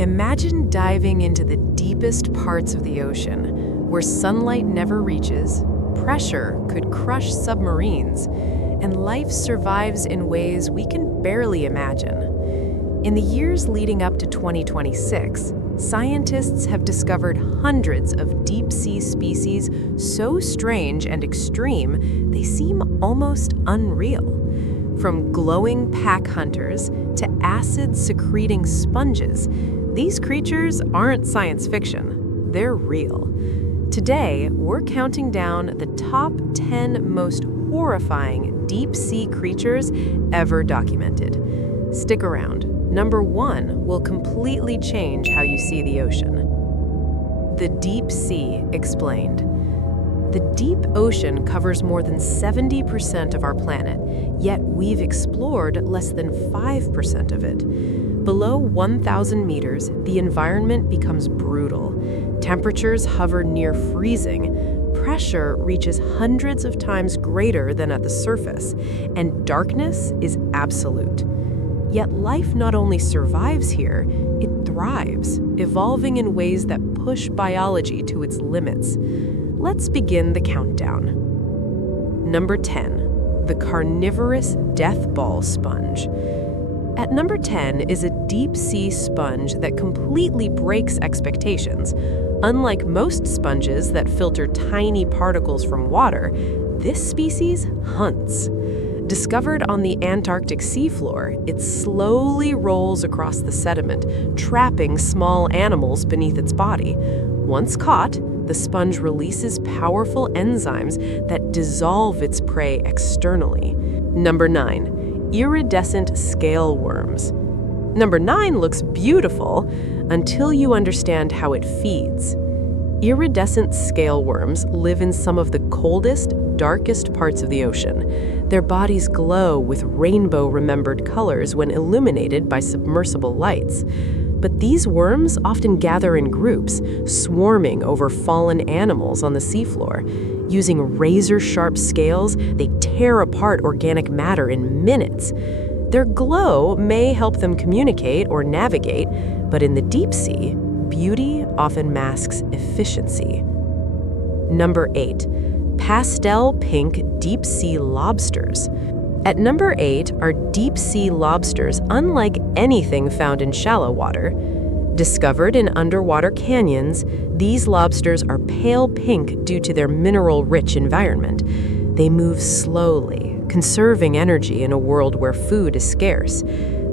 Imagine diving into the deepest parts of the ocean, where sunlight never reaches, pressure could crush submarines, and life survives in ways we can barely imagine. In the years leading up to 2026, scientists have discovered hundreds of deep-sea species so strange and extreme they seem almost unreal. From glowing pack hunters to acid-secreting sponges, these creatures aren't science fiction, they're real. Today, we're counting down the top 10 most horrifying deep-sea creatures ever documented. Stick around. Number 1 will completely change how you see the ocean. The deep sea explained. The deep ocean covers more than 70% of our planet, yet we've explored less than 5% of it. Below 1,000 meters, the environment becomes brutal. Temperatures hover near freezing, pressure reaches hundreds of times greater than at the surface, and darkness is absolute. Yet life not only survives here, it thrives, evolving in ways that push biology to its limits. Let's begin the countdown. Number 10, the carnivorous death ball sponge. At number 10 is a deep-sea sponge that completely breaks expectations. Unlike most sponges that filter tiny particles from water, this species hunts. Discovered on the Antarctic seafloor, it slowly rolls across the sediment, trapping small animals beneath its body. Once caught, the sponge releases powerful enzymes that dissolve its prey externally. Number 9, iridescent scale worms. Number 9 looks beautiful until you understand how it feeds. Iridescent scale worms live in some of the coldest, darkest parts of the ocean. Their bodies glow with rainbow-remembered colors when illuminated by submersible lights. But these worms often gather in groups, swarming over fallen animals on the seafloor. Using razor-sharp scales, they tear apart organic matter in minutes. Their glow may help them communicate or navigate, but in the deep sea, beauty often masks efficiency. Number 8, pastel pink deep-sea lobsters. At number 8 are deep-sea lobsters unlike anything found in shallow water. Discovered in underwater canyons, these lobsters are pale pink due to their mineral-rich environment. They move slowly, conserving energy in a world where food is scarce.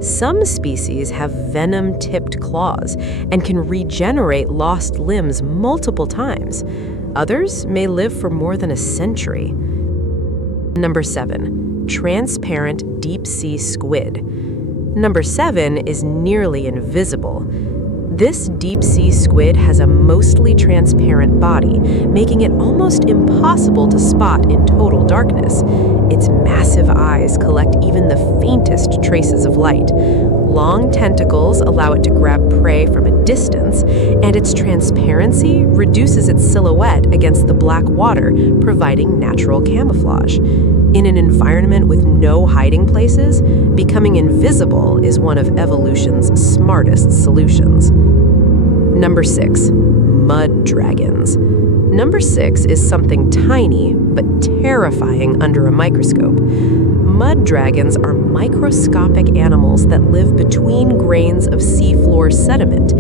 Some species have venom-tipped claws and can regenerate lost limbs multiple times. Others may live for more than a century. Number 7, transparent deep-sea squid. Number 7 is nearly invisible. This deep-sea squid has a mostly transparent body, making it almost impossible to spot in total darkness. Its massive eyes collect even the faintest traces of light. Long tentacles allow it to grab prey from a distance, and its transparency reduces its silhouette against the black water, providing natural camouflage. In an environment with no hiding places, becoming invisible is one of evolution's smartest solutions. Number 6, mud dragons. Number 6 is something tiny but terrifying under a microscope. Mud dragons are microscopic animals that live between grains of seafloor sediment.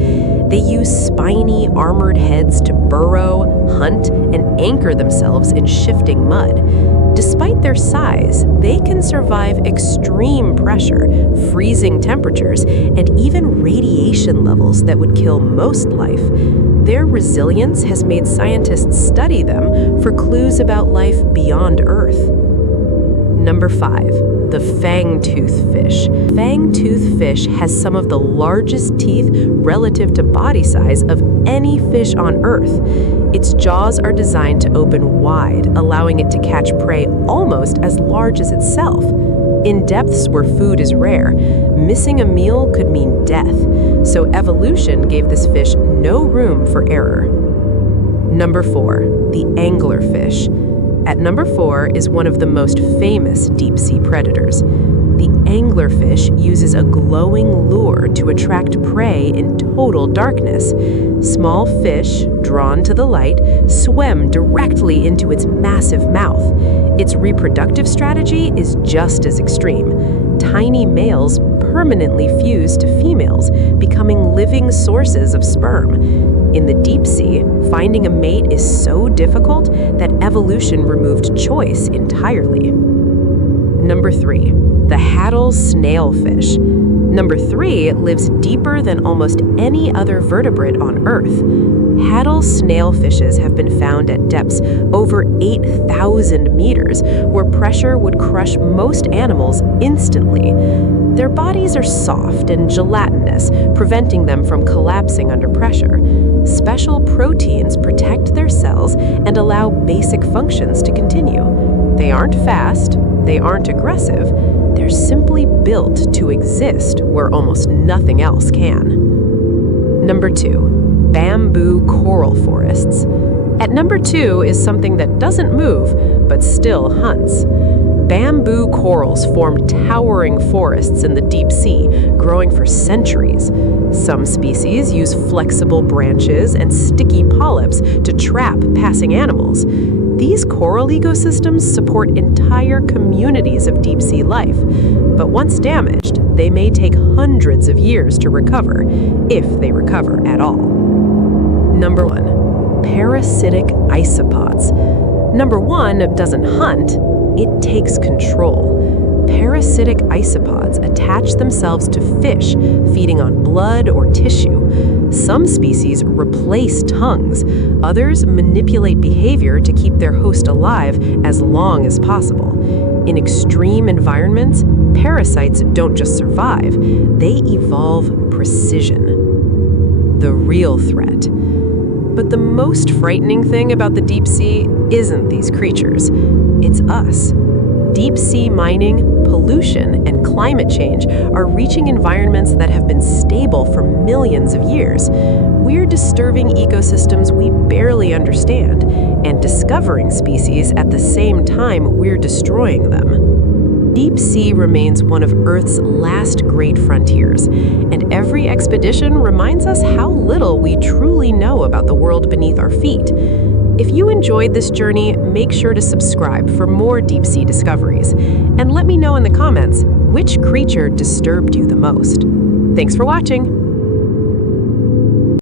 They use spiny, armored heads to burrow, hunt, and anchor themselves in shifting mud. Despite their size, they can survive extreme pressure, freezing temperatures, and even radiation levels that would kill most life. Their resilience has made scientists study them for clues about life beyond Earth. Number 5, the fangtooth fish. Fangtooth fish has some of the largest teeth relative to body size of any fish on Earth. Its jaws are designed to open wide, allowing it to catch prey almost as large as itself. In depths where food is rare, missing a meal could mean death, so evolution gave this fish no room for error. Number 4, the anglerfish. At number 4 is one of the most famous deep-sea predators. The anglerfish uses a glowing lure to attract prey in total darkness. Small fish, drawn to the light, swim directly into its massive mouth. Its reproductive strategy is just as extreme. Tiny males permanently fuse to females, becoming living sources of sperm. In the deep sea, finding a mate is so difficult that evolution removed choice entirely. Number 3. The Hadal Snailfish. Number 3 lives deeper than almost any other vertebrate on Earth. Hadal snailfishes have been found at depths over 8,000 meters, where pressure would crush most animals instantly. Their bodies are soft and gelatinous, preventing them from collapsing under pressure. Special proteins protect their cells and allow basic functions to continue. They aren't fast, they aren't aggressive, they're simply built to exist where almost nothing else can. Number 2, bamboo coral forests. At number 2 is something that doesn't move, but still hunts. Bamboo corals form towering forests in the deep sea, growing for centuries. Some species use flexible branches and sticky polyps to trap passing animals. These coral ecosystems support entire communities of deep-sea life, but once damaged, they may take hundreds of years to recover, if they recover at all. Number 1. Parasitic isopods. Number 1 doesn't hunt, it takes control. Parasitic isopods attach themselves to fish, feeding on blood or tissue. Some species replace tongues. Others manipulate behavior to keep their host alive as long as possible. In extreme environments, parasites don't just survive, they evolve precision. The real threat. But the most frightening thing about the deep sea isn't these creatures. It's us. Deep-sea mining, pollution, and climate change are reaching environments that have been stable for millions of years. We're disturbing ecosystems we barely understand, and discovering species at the same time we're destroying them. Deep sea remains one of Earth's last great frontiers, and every expedition reminds us how little we truly know about the world beneath our feet. If you enjoyed this journey, make sure to subscribe for more deep-sea discoveries. And let me know in the comments which creature disturbed you the most. Thanks for watching!